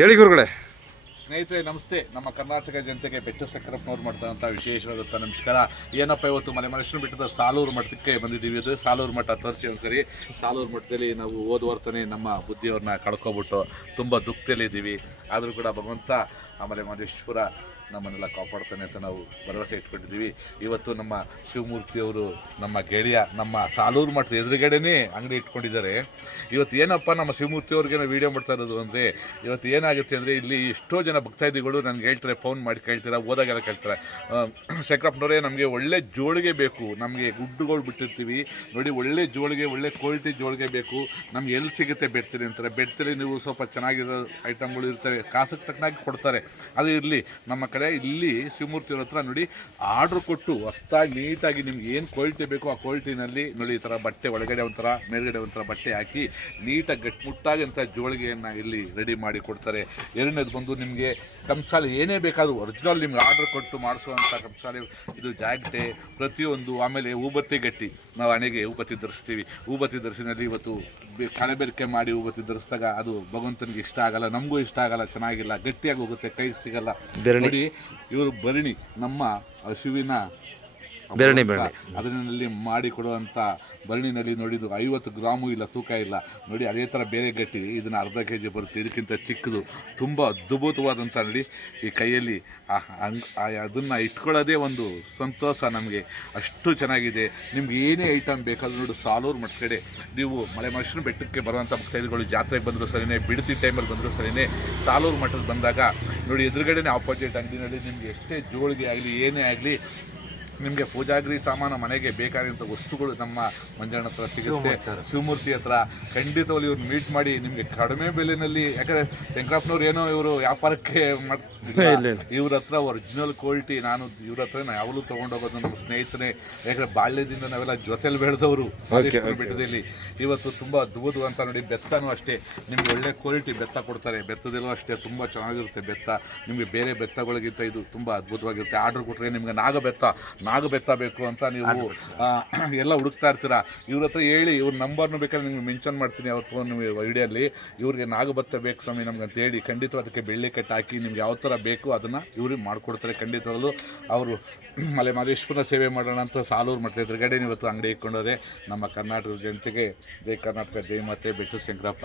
ಹೇಳಿ ಗುರುಗಳೇ. ಸ್ನೇಹಿತರೆ, ನಮಸ್ತೆ. ನಮ್ಮ ಕರ್ನಾಟಕ ಜನತೆಗೆ ಬೆಟ್ಟು ಸಕ್ಕರಪ್ಪನವ್ರು ಮಾಡ್ತಾರಂಥ ವಿಶೇಷವಾದಂಥ ನಮಸ್ಕಾರ. ಏನಪ್ಪ ಇವತ್ತು ಮಲೆ ಮನುಷ್ಯನ ಬೆಟ್ಟದ ಸಾಲೂರು ಮಠಕ್ಕೆ ಬಂದಿದ್ದೀವಿ. ಅದು ಸಾಲೂರು ಮಠ ತೋರಿಸಿ ಒಂದ್ಸರಿ. ಸಾಲೂರು ಮಠದಲ್ಲಿ ನಾವು ಓದ್ ವರ್ತನೆ ನಮ್ಮ ಬುದ್ಧಿಯವ್ರನ್ನ ಕಳ್ಕೊಬಿಟ್ಟು ತುಂಬ ದುಃಖದಲ್ಲಿದ್ದೀವಿ. ಆದರೂ ಕೂಡ ಭಗವಂತ ಆಮೇಲೆ ಮಹದೇಶ್ವರ ನಮ್ಮನ್ನೆಲ್ಲ ಕಾಪಾಡ್ತಾನೆ ಅಂತ ನಾವು ಭರವಸೆ ಇಟ್ಕೊಂಡಿದ್ದೀವಿ. ಇವತ್ತು ನಮ್ಮ ಶಿವಮೂರ್ತಿಯವರು ನಮ್ಮ ಗೆಳೆಯ, ನಮ್ಮ ಸಾಲೂರು ಮಠದ ಎದುರುಗಡೆನೇ ಅಂಗಡಿ ಇಟ್ಕೊಂಡಿದ್ದಾರೆ. ಇವತ್ತು ಏನಪ್ಪ ನಮ್ಮ ಶಿವಮೂರ್ತಿಯವ್ರಿಗೆ ನಾವು ವೀಡಿಯೋ ಮಾಡ್ತಾ ಇರೋದು ಅಂದರೆ, ಇವತ್ತು ಏನಾಗುತ್ತೆ ಅಂದರೆ ಇಲ್ಲಿ ಎಷ್ಟೋ ಜನ ಭಕ್ತಾದಿಗಳು ನನಗೆ ಹೇಳ್ತಾರೆ ಫೋನ್ ಮಾಡಿ ಕೇಳ್ತಾರೆ ಓದಾಗೆಲ್ಲ ಕೇಳ್ತಾರೆ. ಶಂಕರಪ್ಪನವರೇ, ನಮಗೆ ಒಳ್ಳೆ ಜೋಳಿಗೆ ಬೇಕು. ನಮಗೆ ಗುಡ್ಡುಗಳು ಬಿಟ್ಟಿರ್ತೀವಿ. ನೋಡಿ, ಒಳ್ಳೆ ಜೋಳಿಗೆ, ಒಳ್ಳೆ ಕ್ವಾಲಿಟಿ ಜೋಳಿಗೆ ಬೇಕು. ನಮ್ಗೆ ಎಲ್ಲಿ ಸಿಗುತ್ತೆ ಬೆಡ್ತೀರಿ ಅಂತಾರೆ. ಬೆಡ್ತೀರಿ ನೀವು ಸ್ವಲ್ಪ ಚೆನ್ನಾಗಿರೋ ಐಟಮ್ಗಳು ಇರ್ತವೆ ಕಾಸಿಗೆ ತಕ್ಕನಾಗಿ ಕೊಡ್ತಾರೆ. ಅದು ಇರಲಿ. ನಮ್ಮ ಕಡೆ ಇಲ್ಲಿ ಶಿವಮೂರ್ತಿಯವ್ರ ಹತ್ರ ನೋಡಿ ಆರ್ಡ್ರ್ ಕೊಟ್ಟು ಹೊಸ್ದಾಗಿ ನೀಟಾಗಿ ನಿಮ್ಗೆ ಏನು ಕ್ವಾಲಿಟಿ ಬೇಕೋ ಆ ಕ್ವಾಲಿಟಿನಲ್ಲಿ ನೋಡಿ ಈ ಥರ ಬಟ್ಟೆ ಒಳಗಡೆ ಒಂಥರ ಮೇಲ್ಗಡೆ ಒಂಥರ ಬಟ್ಟೆ ಹಾಕಿ ನೀಟಾಗಿ ಗಟ್ಟಿಮುಟ್ಟಾಗಿ ಅಂತ ಜೋಳಿಗೆಯನ್ನು ಇಲ್ಲಿ ರೆಡಿ ಮಾಡಿ ಕೊಡ್ತಾರೆ. ಎರಡನೇದು ಬಂದು ನಿಮಗೆ ಕಂಸಾಲೆ ಏನೇ ಬೇಕಾದರೂ ಒರಿಜಿನಲ್ ನಿಮ್ಗೆ ಆರ್ಡ್ರ್ ಕೊಟ್ಟು ಮಾಡಿಸುವಂಥ ಕಂಸಾಲೆ. ಇದು ಜಾಗಟೆ ಪ್ರತಿಯೊಂದು ಆಮೇಲೆ ಊಬತ್ತಿ ಗಟ್ಟಿ. ನಾವು ಹಣೆಗೆ ಉಬತ್ತಿ ಧರಿಸ್ತೀವಿ. ಊಬತ್ತಿ ಧರಿಸಿನಲ್ಲಿ ಇವತ್ತು ಕಳೆಬೆರಕೆ ಮಾಡಿ ಉಬತ್ತಿ ಧರಿಸಿದಾಗ ಅದು ಭಗವಂತನಿಗೆ ಇಷ್ಟ ಆಗಲ್ಲ ನಮಗೂ ಇಷ್ಟ ಆಗಲ್ಲ ಚೆನ್ನಾಗಿಲ್ಲ ಗಟ್ಟಿಯಾಗಿ ಹೋಗುತ್ತೆ ಕೈ ಸಿಗಲ್ಲ. ನೋಡಿ ಇವರು ಭರಣಿ ನಮ್ಮ ಹಸುವಿನ ಬೆರಣಿ, ಬೆರಣಿ. ಅದರಲ್ಲಿ ಮಾಡಿ ಕೊಡುವಂತ ಭರಣಿನಲ್ಲಿ ನೋಡಿದ್ದು ಐವತ್ತು ಗ್ರಾಮು ಇಲ್ಲ ತೂಕ ಇಲ್ಲ. ನೋಡಿ ಅದೇ ಥರ ಬೇರೆ ಗಟ್ಟಿ. ಇದನ್ನು ಅರ್ಧ ಕೆ ಜಿ ಬರುತ್ತೆ. ಇದಕ್ಕಿಂತ ಚಿಕ್ಕದು. ತುಂಬ ಅದ್ಭುತವಾದಂಥ ನೋಡಿ ಈ ಕೈಯಲ್ಲಿ ಅದನ್ನು ಇಟ್ಕೊಳ್ಳೋದೇ ಒಂದು ಸಂತೋಷ ನಮಗೆ. ಅಷ್ಟು ಚೆನ್ನಾಗಿದೆ. ನಿಮ್ಗೆ ಏನೇ ಐಟಮ್ ಬೇಕಾದ್ರೂ ನೋಡಿ ಸಾಲೂರು ಮಠ ಕಡೆ ನೀವು ಮಲೆ ಮಹೇಶ್ವರ ಬೆಟ್ಟಕ್ಕೆ ಬರುವಂಥ ಭಕ್ತಾದಿಗಳು ಜಾತ್ರೆಗೆ ಬಂದರೂ ಸರಿನೇ ಬಿಡತಿ ಟೈಮಲ್ಲಿ ಬಂದರೂ ಸರಿನೇ ಸಾಲೂರು ಮಠದ ಬಂದಾಗ ನೋಡಿ ಎದುರುಗಡೆನೇ ಆಪೋಸಿಟ್ ಅಂಗಡಿನಲ್ಲಿ ನಿಮ್ಗೆ ಎಷ್ಟೇ ಜೋಳಿಗೆ ಆಗಲಿ ಏನೇ ಆಗಲಿ ನಿಮಗೆ ಪೂಜಾಗ್ರಿ ಸಾಮಾನು ಮನೆಗೆ ಬೇಕಾದಂಥ ವಸ್ತುಗಳು ನಮ್ಮ ಮಂಜಣ್ಣ ಹತ್ರ ಸಿಗುತ್ತೆ. ಶಿವಮೂರ್ತಿ ಹತ್ರ. ಖಂಡಿತವಾಗಿ ಇವ್ರು ಮೀಟ್ ಮಾಡಿ ನಿಮಗೆ ಕಡಿಮೆ ಬೆಲೆನಲ್ಲಿ ಯಾಕಂದ್ರೆ ಶಂಕರಪ್ಪನವ್ರು ಏನೋ ಇವರು ವ್ಯಾಪಾರಕ್ಕೆ. ಇವ್ರ ಹತ್ರ ಒರಿಜಿನಲ್ ಕ್ವಾಲಿಟಿ ನಾನು ಇವ್ರ ಹತ್ರ ನಾ ಯಾವಾಗಲೂ ತೊಗೊಂಡೋಗೋದು ನಮ್ಮ ಸ್ನೇಹಿತನೇ. ಯಾಕಂದರೆ ಬಾಲ್ಯದಿಂದ ನಾವೆಲ್ಲ ಜೊತೆಲಿ ಬೆಳೆದವರು. ಬೆಟ್ಟದಲ್ಲಿ. ಇವತ್ತು ತುಂಬ ದೂದು ಅಂತ ನೋಡಿ ಬೆತ್ತನೂ ಅಷ್ಟೇ. ನಿಮ್ಗೆ ಒಳ್ಳೆ ಕ್ವಾಲಿಟಿ ಬೆತ್ತ ಕೊಡ್ತಾರೆ. ಬೆತ್ತದಲ್ಲೂ ಅಷ್ಟೇ. ತುಂಬ ಚೆನ್ನಾಗಿರುತ್ತೆ ಬೆತ್ತ. ನಿಮಗೆ ಬೇರೆ ಬೆತ್ತಗಳಿಗಿಂತ ಇದು ತುಂಬ ಅದ್ಭುತವಾಗಿರುತ್ತೆ. ಆರ್ಡರ್ ಕೊಟ್ಟರೆ ನಿಮಗೆ ನಾಗ ಬೆತ್ತ ನಾಗ ಬೆತ್ತ ಬೇಕು ಅಂತ ನೀವು ಎಲ್ಲ ಹುಡುಕ್ತಾ ಇರ್ತೀರಾ? ಇವ್ರ ಹತ್ರ ಹೇಳಿ ಇವ್ರ ನಂಬರ್ನು ಬೇಕಾದ್ರೆ ನಿಮ್ಗೆ ಮೆನ್ಷನ್ ಮಾಡ್ತೀನಿ ಅವ್ರ ಫೋನ್ ಐಡಿಯಲ್ಲಿ. ಇವ್ರಿಗೆ ನಾಗಬತ್ತ ಬೇಕು ಸ್ವಾಮಿ ನಮ್ಗೆ ಅಂತ ಹೇಳಿ ಖಂಡಿತ ಅದಕ್ಕೆ ಬೆಳ್ಳಿ ಕಟ್ಟು ಹಾಕಿ ನಿಮ್ಗೆ ಯಾವ ಥರ ಬೇಕು ಅದನ್ನು ಇವ್ರಿಗೆ ಮಾಡಿಕೊಡ್ತಾರೆ. ಖಂಡಿತವಾಗಲೂ ಅವರು ಮಲೆ ಮಹದೇಶ್ವರನ ಸೇವೆ ಮಾಡೋಣ ಅಂತ ಸಾಲೂರು ಮಾಡ್ತಾ ಎದುರುಗಡೆ ಇವತ್ತು ಅಂಗಡಿ ಇಟ್ಕೊಂಡವ್ರೆ. ನಮ್ಮ ಕರ್ನಾಟಕದ ಜನತೆಗೆ ಜೈ ಕರ್ನಾಟಕ ಜೈ ಮಾತೆ ಬೆಟ್ಟು ಶಂಕರಪ್ಪ.